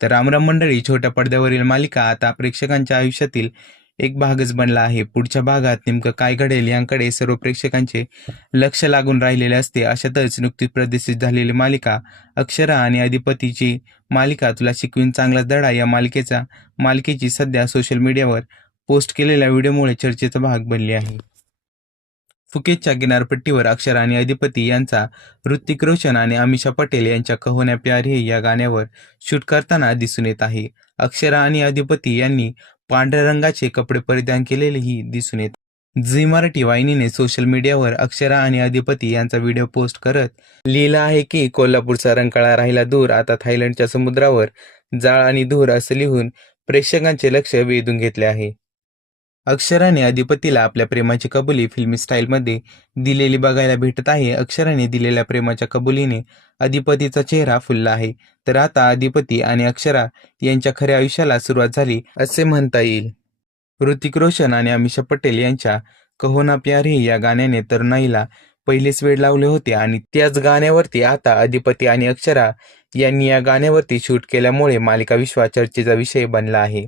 तर रामराम मंडळी, छोट्या पडद्यावरील मालिका आता प्रेक्षकांच्या आयुष्यातील एक भागच बनला आहे. पुढच्या भागात नेमकं काय घडेल याकडे सर्व प्रेक्षकांचे लक्ष लागून राहिलेले असते. अशातच नुकतीच प्रदर्शित झालेली मालिका अक्षरा आणि अधिपतीची मालिका तुला शिकवीन चांगला धडा या मालिकेची सध्या सोशल मीडियावर पोस्ट केलेल्या व्हिडिओमुळे चर्चेचा भाग बनली आहे. फुकेतच्या किनारपट्टीवर अक्षरा आणि अधिपती यांचा ऋतिक रोशन आणि अमिषा पटेल यांच्या कहो ना प्यार है या गाण्यावर शूट करताना दिसून येत आहे. अक्षरा आणि अधिपती यांनी पांढऱ्या रंगाचे कपडे परिधान केलेलेही दिसून येत. झी मराठी वाहिनीने सोशल मीडियावर अक्षरा आणि अधिपती यांचा व्हिडिओ पोस्ट करत लिहिलं आहे की कोल्हापूरचा रंकाळा राहिला दूर, आता थायलंडच्या समुद्रावर जाळ आणि धूर असं लिहून प्रेक्षकांचे लक्ष वेधून घेतले आहे. अक्षराने अधिपतीला आपल्या प्रेमाची कबुली फिल्मी स्टाईलमध्ये दिलेली बघायला भेटत आहे. अक्षराने दिलेल्या प्रेमाच्या कबुलीने अधिपतीचा चेहरा फुलला आहे. तर आता अधिपती आणि अक्षरा यांच्या खऱ्या आयुष्याला सुरुवात झाली असे म्हणता येईल. ऋतिक रोशन आणि अमिषा पटेल यांच्या कहो ना प्यार है या गाण्याने तरुणाईला पहिलेच वेड लावले होते आणि त्याच गाण्यावरती आता अधिपती आणि अक्षरा यांनी या गाण्यावरती शूट केल्यामुळे मालिका विश्वात चर्चेचा विषय बनला आहे.